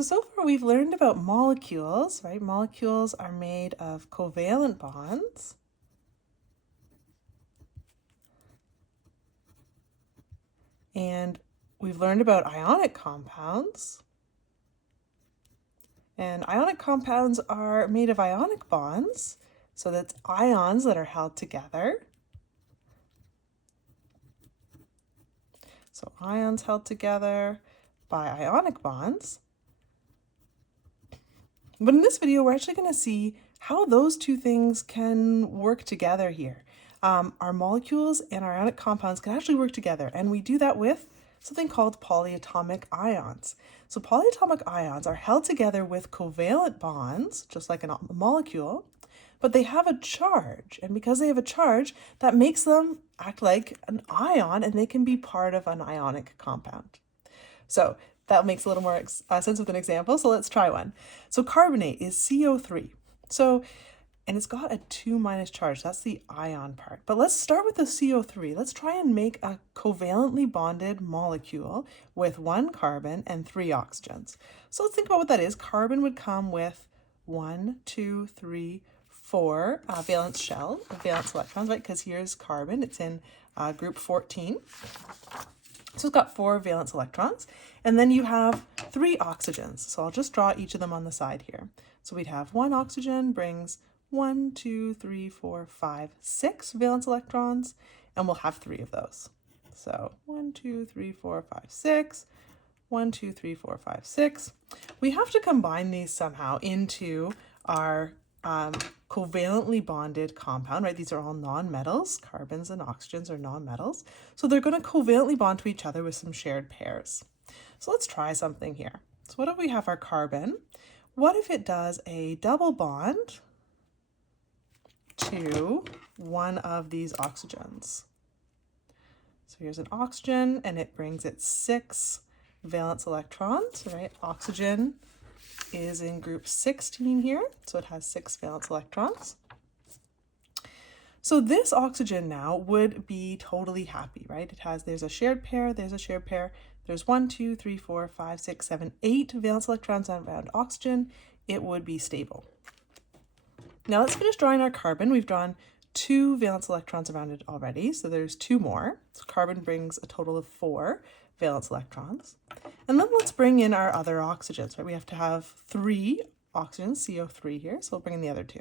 So far we've learned about molecules, right? Molecules are made of covalent bonds. And we've learned about ionic compounds. And ionic compounds are made of ionic bonds. So that's ions that are held together. So ions held together by ionic bonds. But in this video, we're actually going to see how those two things can work together here. Our molecules and our ionic compounds can actually work together, and we do that with something called polyatomic ions. So polyatomic ions are held together with covalent bonds, just like a molecule, but they have a charge, and because they have a charge, that makes them act like an ion, and they can be part of an ionic compound. So that makes a little more sense with an example. So let's try one. So carbonate is CO3. And it's got a 2- charge. That's the ion part. But let's start with the CO3. Let's try and make a covalently bonded molecule with 1 carbon and 3 oxygens. So let's think about what that is. Carbon would come with 1, 2, 3, 4 valence electrons, right? Because here's carbon. It's in group 14. So it's got 4 valence electrons, and then you have 3 oxygens. So I'll just draw each of them on the side here. So we'd have 1 oxygen brings 1, 2, 3, 4, 5, 6 valence electrons, and we'll have 3 of those. So 1, 2, 3, 4, 5, 6, 1, 2, 3, 4, 5, 6. We have to combine these somehow into our covalently bonded compound, right? These are all nonmetals. Carbons and oxygens are nonmetals. So they're going to covalently bond to each other with some shared pairs. So let's try something here. So what if we have our carbon? What if it does a double bond to one of these oxygens? So here's an oxygen, and it brings it 6 valence electrons, right? Oxygen is in group 16 here, so it has 6 valence electrons. So this oxygen now would be totally happy, right? There's a shared pair, there's 1, 2, 3, 4, 5, 6, 7, 8 valence electrons around oxygen. It would be stable. Now let's finish drawing our carbon. We've drawn 2 valence electrons around it already, so there's 2 more. So carbon brings a total of 4 valence electrons. And then let's bring in our other oxygens, right? We have to have 3 oxygens, CO3 here, so we'll bring in the other 2.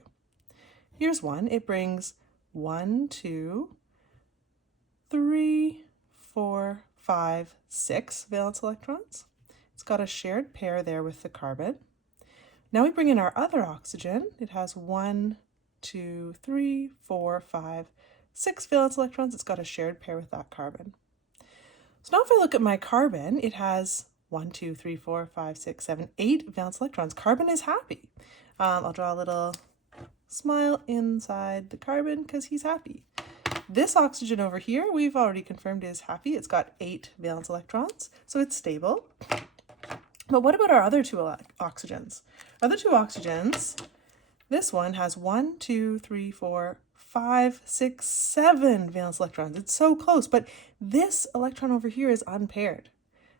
Here's one. It brings 1, 2, 3, 4, 5, 6 valence electrons. It's got a shared pair there with the carbon. Now we bring in our other oxygen. It has 1, 2, 3, 4, 5, 6 valence electrons. It's got a shared pair with that carbon. So now if I look at my carbon, it has 1, 2, 3, 4, 5, 6, 7, 8 valence electrons. Carbon is happy. I'll draw a little smile inside the carbon because he's happy. This oxygen over here, we've already confirmed is happy. It's got 8 valence electrons, so it's stable. But what about our other 2 oxygens? Other 2 oxygens, this one has 1, 2, 3, 4, 5, 6, 7 valence electrons. It's so close, but this electron over here is unpaired.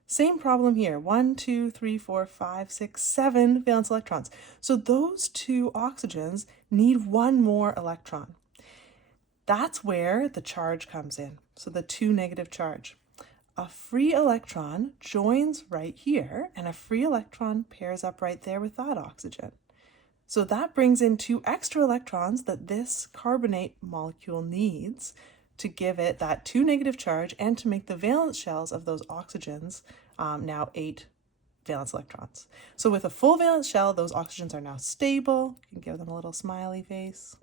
Same problem here, 1, 2, 3, 4, 5, 6, 7 valence electrons. So those 2 oxygens need 1 more electron. That's where the charge comes in, so the 2 negative charge. A free electron joins right here, and a free electron pairs up right there with that oxygen. So that brings in 2 extra electrons that this carbonate molecule needs to give it that 2 negative charge and to make the valence shells of those oxygens now 8 valence electrons. So with a full valence shell, those oxygens are now stable. You can give them a little smiley face.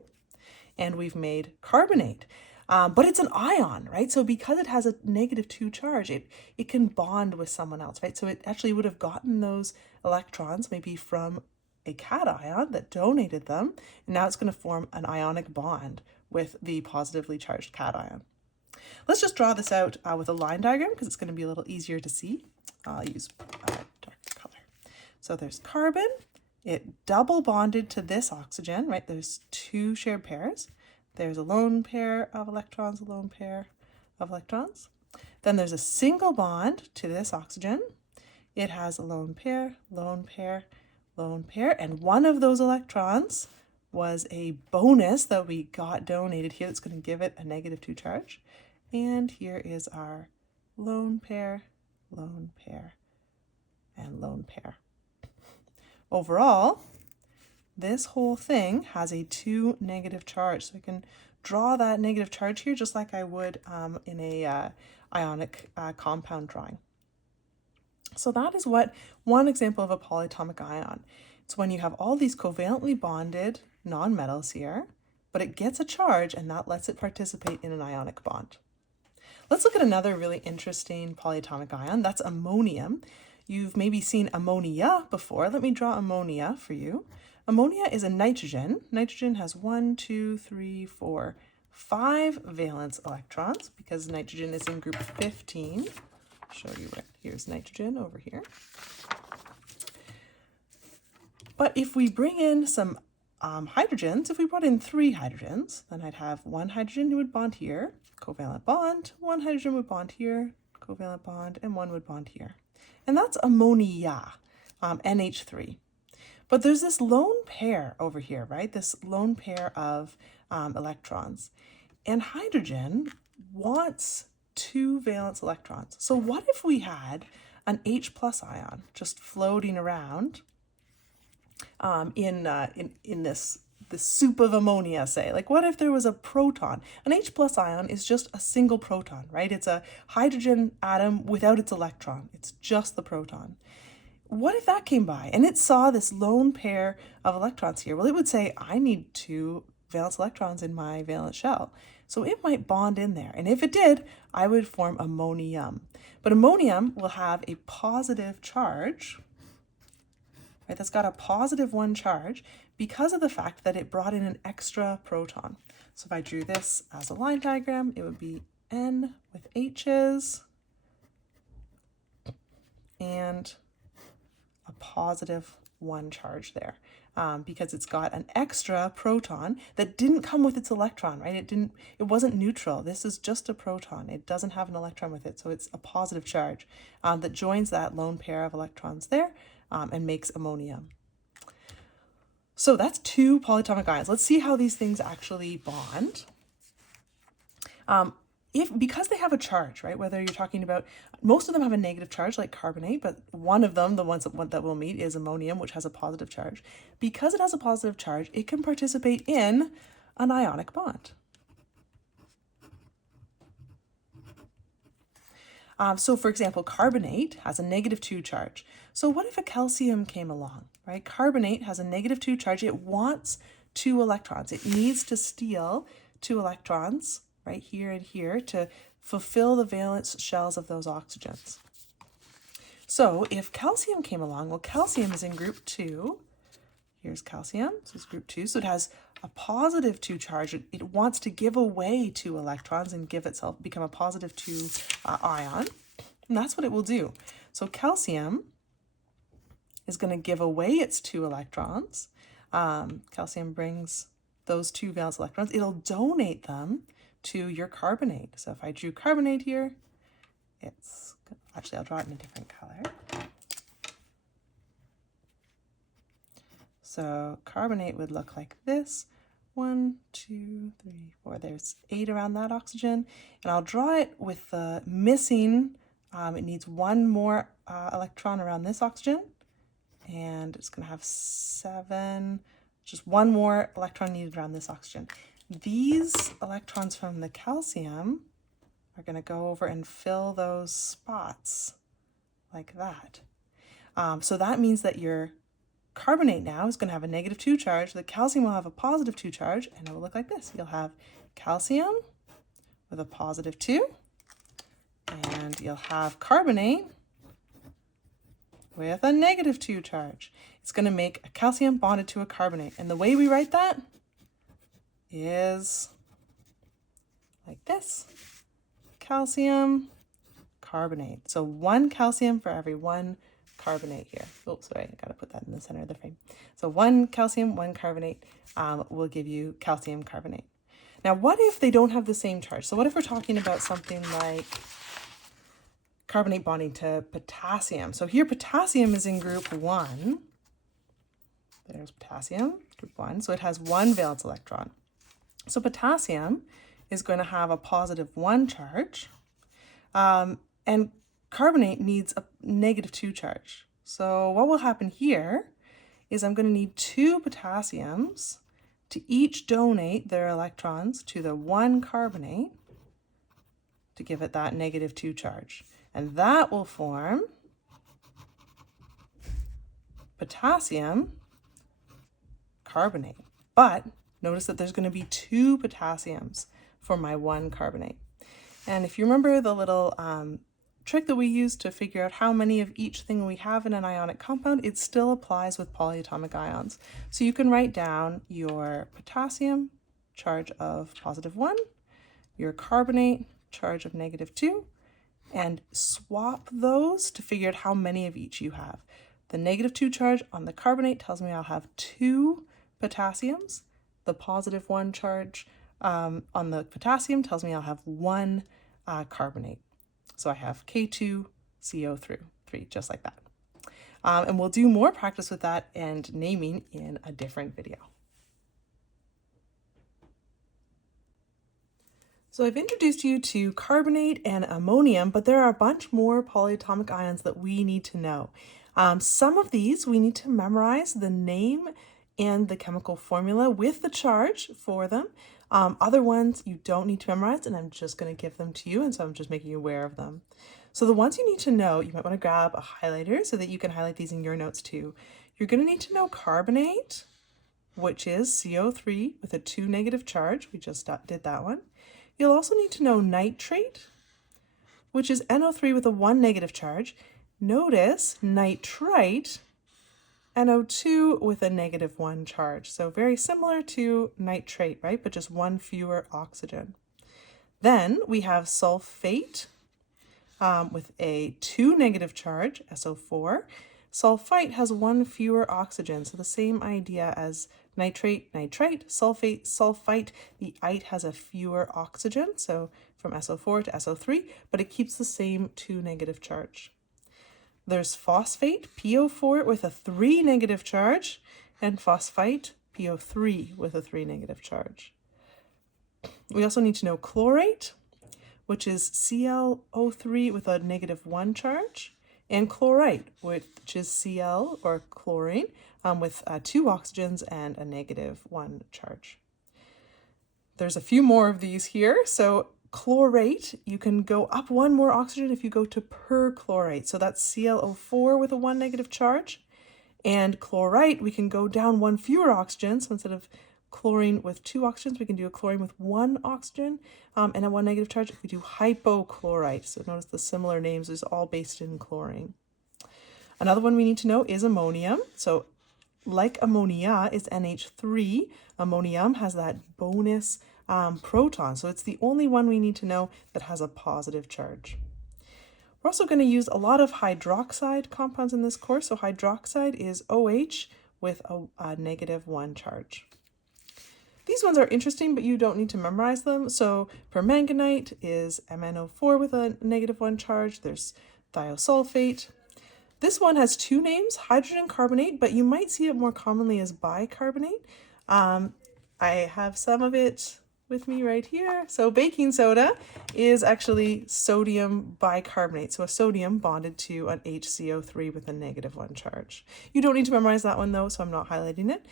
And we've made carbonate. But it's an ion, right? So because it has a -2 charge, it can bond with someone else, right? So it actually would have gotten those electrons maybe from a cation that donated them, and now it's going to form an ionic bond with the positively charged cation. Let's just draw this out with a line diagram because it's going to be a little easier to see. I'll use darker color. So there's carbon. It double bonded to this oxygen, right? There's 2 shared pairs. There's a lone pair of electrons, a lone pair of electrons. Then there's a single bond to this oxygen. it has a lone pair, lone pair, lone pair, and one of those electrons was a bonus that we got donated here that's going to give it a -2 charge. And here is our lone pair, lone pair, and lone pair. Overall, this whole thing has a 2 negative charge. So I can draw that negative charge here just like I would in a ionic compound drawing. So that is what one example of a polyatomic ion. It's when you have all these covalently bonded nonmetals here, but it gets a charge and that lets it participate in an ionic bond. Let's look at another really interesting polyatomic ion. That's ammonium. You've maybe seen ammonia before. Let me draw ammonia for you. Ammonia is a nitrogen. Nitrogen has 1, 2, 3, 4, 5 valence electrons because nitrogen is in group 15. I'll show you where. Here's nitrogen over here. But if we bring in some hydrogens, if we brought in 3 hydrogens, then I'd have 1 hydrogen who would bond here, covalent bond, 1 hydrogen would bond here, covalent bond, and 1 would bond here. And that's ammonia, NH3. But there's this lone pair over here, right? This lone pair of electrons. And hydrogen wants 2 valence electrons. So what if we had an H+ ion just floating around in this soup of ammonia, say? Like, what if there was a proton? An H+ ion is just a single proton, right? It's a hydrogen atom without its electron. It's just the proton. What if that came by and it saw this lone pair of electrons here? Well, it would say, I need 2 valence electrons in my valence shell. So it might bond in there. And if it did, I would form ammonium. But ammonium will have a positive charge, right? That's got a +1 charge because of the fact that it brought in an extra proton. So if I drew this as a line diagram, it would be N with H's and a +1 charge there because it's got an extra proton that didn't come with its electron, right? It wasn't neutral. This is just a proton. It doesn't have an electron with it, so it's a positive charge that joins that lone pair of electrons there and makes ammonium. So that's 2 polyatomic ions. Let's see how these things actually bond. Because they have a charge, right? Whether you're talking about, most of them have a negative charge like carbonate, but one of them, the ones that we'll meet, is ammonium, which has a positive charge. Because it has a positive charge, it can participate in an ionic bond. So for example, carbonate has a -2 charge. So what if a calcium came along, right? Carbonate has a -2 charge. It wants 2 electrons. It needs to steal 2 electrons right here and here to fulfill the valence shells of those oxygens. So if calcium came along, well, calcium is in group 2. Here's calcium, so it's group 2. So it has a +2 charge. It wants to give away 2 electrons and become a +2 ion. And that's what it will do. So calcium is going to give away its 2 electrons. Calcium brings those 2 valence electrons. It'll donate them to your carbonate. So if I drew carbonate here, actually I'll draw it in a different color. So carbonate would look like this. 1, 2, 3, 4. There's 8 around that oxygen. And I'll draw it with the missing, it needs 1 more electron around this oxygen. And it's going to have 7, just 1 more electron needed around this oxygen. These electrons from the calcium are going to go over and fill those spots like that. So that means that your carbonate now is going to have a -2 charge. The calcium will have a +2 charge, and it will look like this. You'll have calcium with a +2, and you'll have carbonate with a -2 charge. It's going to make a calcium bonded to a carbonate. And the way we write that is like this. Calcium, carbonate. So 1 calcium for every 1 carbonate here. Oh, sorry, I gotta put that in the center of the frame. So 1 calcium, 1 carbonate will give you calcium carbonate. Now, what if they don't have the same charge? So what if we're talking about something like carbonate bonding to potassium. So here potassium is in group 1. There's potassium, group 1. So it has 1 valence electron. So potassium is going to have a positive 1 charge. And carbonate needs a negative 2 charge. So what will happen here is I'm going to need 2 potassiums to each donate their electrons to the 1 carbonate to give it that negative 2 charge. And that will form potassium carbonate. But notice that there's going to be 2 potassiums for my 1 carbonate. And if you remember the little trick that we use to figure out how many of each thing we have in an ionic compound, it still applies with polyatomic ions. So you can write down your potassium charge of positive 1, your carbonate charge of negative 2, and swap those to figure out how many of each you have. The negative 2 charge on the carbonate tells me I'll have 2 potassiums. The positive 1 charge on the potassium tells me I'll have 1 carbonate. So I have K2CO3, just like that. And we'll do more practice with that and naming in a different video. So I've introduced you to carbonate and ammonium, but there are a bunch more polyatomic ions that we need to know. Some of these we need to memorize the name and the chemical formula with the charge for them. Other ones you don't need to memorize, and I'm just going to give them to you, and so I'm just making you aware of them. So the ones you need to know, you might want to grab a highlighter so that you can highlight these in your notes too. You're going to need to know carbonate, which is CO3 with a 2 negative charge. We just did that one. You'll also need to know nitrate, which is NO3 with a 1 negative charge. Notice nitrite, NO2 with a negative 1 charge. So very similar to nitrate, right? But just 1 fewer oxygen. Then we have sulfate with a 2 negative charge, SO4. Sulfite has 1 fewer oxygen. So the same idea as nitrate, nitrite, sulfate, sulfite. The ite has a fewer oxygen, so from SO4 to SO3, but it keeps the same 2 negative charge. There's phosphate, PO4 with a 3 negative charge, and phosphite, PO3 with a 3 negative charge. We also need to know chlorate, which is ClO3 with a negative 1 charge, and chlorite, which is Cl, or chlorine, with 2 oxygens and a negative 1 charge. There's a few more of these here. So chlorate, you can go up 1 more oxygen if you go to perchlorate. So that's ClO4 with a 1 negative charge. And chlorite, we can go down 1 fewer oxygen. So instead of chlorine with 2 oxygens, we can do a chlorine with 1 oxygen and a 1 negative charge if we do hypochlorite. So notice the similar names is all based in chlorine. Another one we need to know is ammonium. So like ammonia is NH3, ammonium has that bonus proton. So it's the only one we need to know that has a positive charge. We're also going to use a lot of hydroxide compounds in this course. So hydroxide is OH with a negative 1 charge. These ones are interesting, but you don't need to memorize them. So permanganate is MnO4 with a negative 1 charge. There's thiosulfate. This one has 2 names, hydrogen carbonate, but you might see it more commonly as bicarbonate. I have some of it with me right here. So baking soda is actually sodium bicarbonate. So a sodium bonded to an HCO3 with a negative 1 charge. You don't need to memorize that one though, so I'm not highlighting it.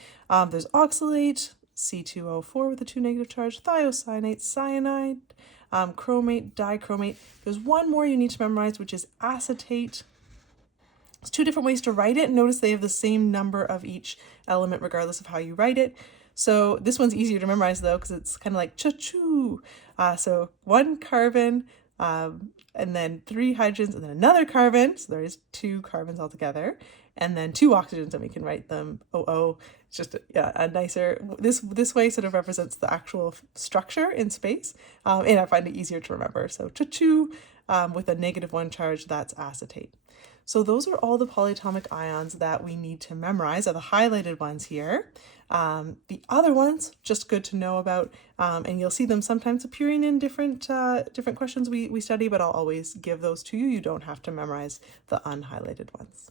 There's oxalate, C2O4 with a 2 negative charge, thiocyanate, cyanide, chromate, dichromate. There's one more you need to memorize, which is acetate. There's 2 different ways to write it. Notice they have the same number of each element regardless of how you write it. So this one's easier to memorize though because it's kind of like cha-choo. So 1 carbon and then 3 hydrogens and then another carbon. So there's 2 carbons altogether. And then 2 oxygens, and we can write them OO. It's just a nicer, this way sort of represents the actual structure in space. And I find it easier to remember. So cha-choo with a negative 1 charge, that's acetate. So those are all the polyatomic ions that we need to memorize, are the highlighted ones here. The other ones, just good to know about, and you'll see them sometimes appearing in different questions we study, but I'll always give those to you. You don't have to memorize the unhighlighted ones.